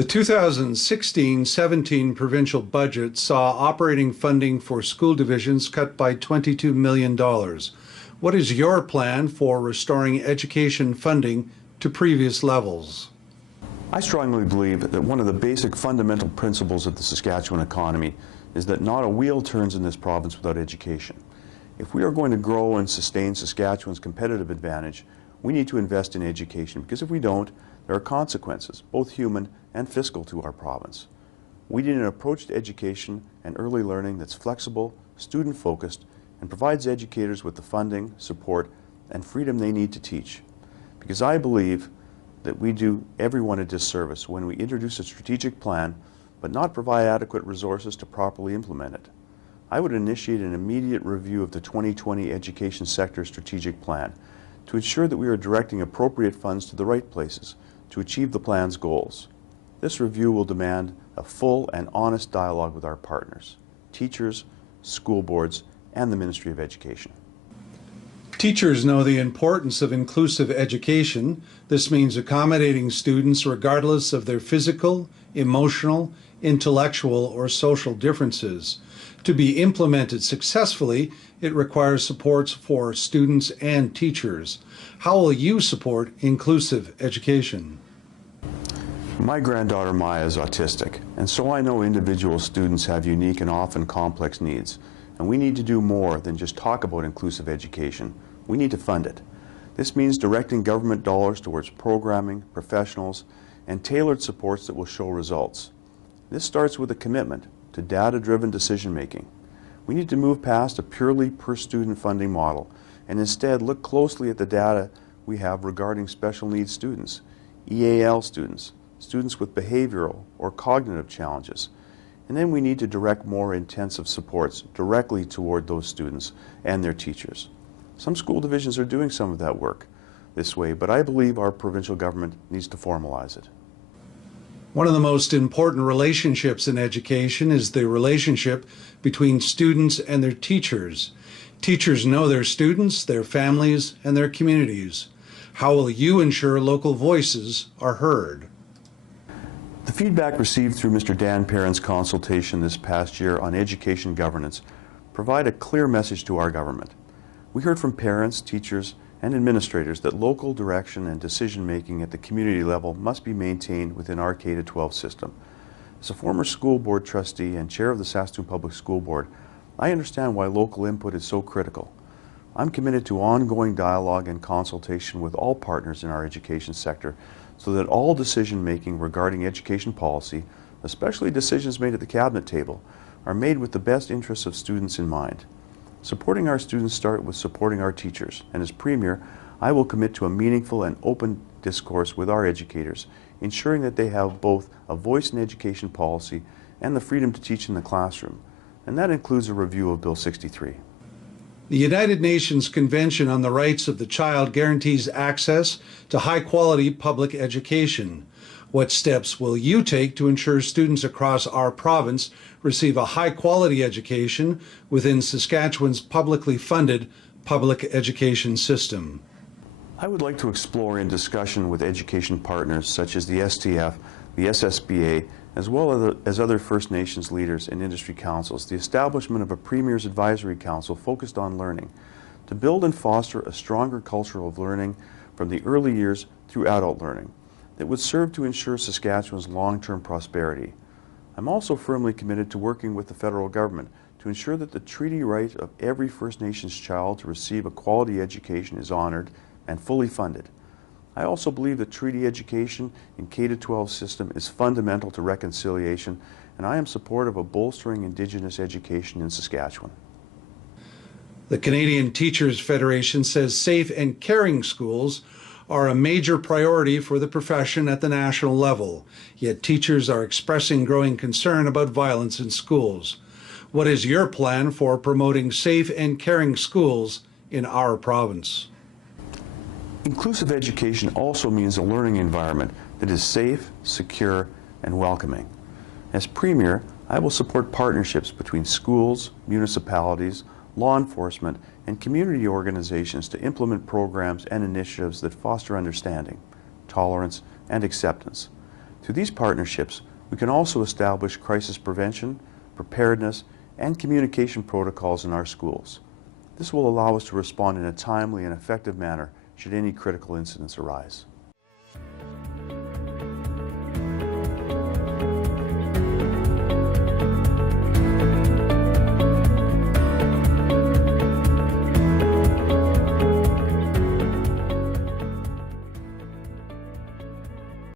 The 2016-17 provincial budget saw operating funding for school divisions cut by $22 million. What is your plan for restoring education funding to previous levels? I strongly believe that one of the basic fundamental principles of the Saskatchewan economy is that not a wheel turns in this province without education. If we are going to grow and sustain Saskatchewan's competitive advantage, we need to invest in education, because if we don't, there are consequences, both human and fiscal, to our province. We need an approach to education and early learning that's flexible, student-focused, and provides educators with the funding, support, and freedom they need to teach. Because I believe that we do everyone a disservice when we introduce a strategic plan but not provide adequate resources to properly implement it. I would initiate an immediate review of the 2020 education sector strategic plan to ensure that we are directing appropriate funds to the right places to achieve the plan's goals. This review will demand a full and honest dialogue with our partners, teachers, school boards, and the Ministry of Education. Teachers know the importance of inclusive education. This means accommodating students regardless of their physical, emotional, intellectual, or social differences. To be implemented successfully, it requires supports for students and teachers. How will you support inclusive education? My granddaughter Maya is autistic, and so I know individual students have unique and often complex needs. And we need to do more than just talk about inclusive education. We need to fund it. This means directing government dollars towards programming, professionals, and tailored supports that will show results. This starts with a commitment to data-driven decision-making. We need to move past a purely per-student funding model and instead look closely at the data we have regarding special needs students, EAL students, students with behavioral or cognitive challenges. And then we need to direct more intensive supports directly toward those students and their teachers. Some school divisions are doing some of that work this way, but I believe our provincial government needs to formalize it. One of the most important relationships in education is the relationship between students and their teachers. Teachers know their students, their families, and their communities. How will you ensure local voices are heard? The feedback received through Mr. Dan Perrin's consultation this past year on education governance provide a clear message to our government. We heard from parents, teachers, and administrators that local direction and decision-making at the community level must be maintained within our K-12 system. As a former school board trustee and chair of the Saskatoon Public School Board, I understand why local input is so critical. I'm committed to ongoing dialogue and consultation with all partners in our education sector so that all decision-making regarding education policy, especially decisions made at the cabinet table, are made with the best interests of students in mind. Supporting our students starts with supporting our teachers, and as Premier, I will commit to a meaningful and open discourse with our educators, ensuring that they have both a voice in education policy and the freedom to teach in the classroom, and that includes a review of Bill 63. The United Nations Convention on the Rights of the Child guarantees access to high-quality public education. What steps will you take to ensure students across our province receive a high-quality education within Saskatchewan's publicly funded public education system? I would like to explore in discussion with education partners such as the STF, the SSBA, as well as other First Nations leaders and industry councils, the establishment of a Premier's Advisory Council focused on learning, to build and foster a stronger culture of learning from the early years through adult learning that would serve to ensure Saskatchewan's long-term prosperity. I'm also firmly committed to working with the federal government to ensure that the treaty right of every First Nations child to receive a quality education is honored and fully funded. I also believe that treaty education in K-12 system is fundamental to reconciliation, and I am supportive of bolstering Indigenous education in Saskatchewan. The Canadian Teachers Federation says safe and caring schools are a major priority for the profession at the national level, yet teachers are expressing growing concern about violence in schools. What is your plan for promoting safe and caring schools in our province? Inclusive education also means a learning environment that is safe, secure, and welcoming. As Premier, I will support partnerships between schools, municipalities, law enforcement, and community organizations to implement programs and initiatives that foster understanding, tolerance, and acceptance. Through these partnerships, we can also establish crisis prevention, preparedness, and communication protocols in our schools. This will allow us to respond in a timely and effective manner should any critical incidents arise.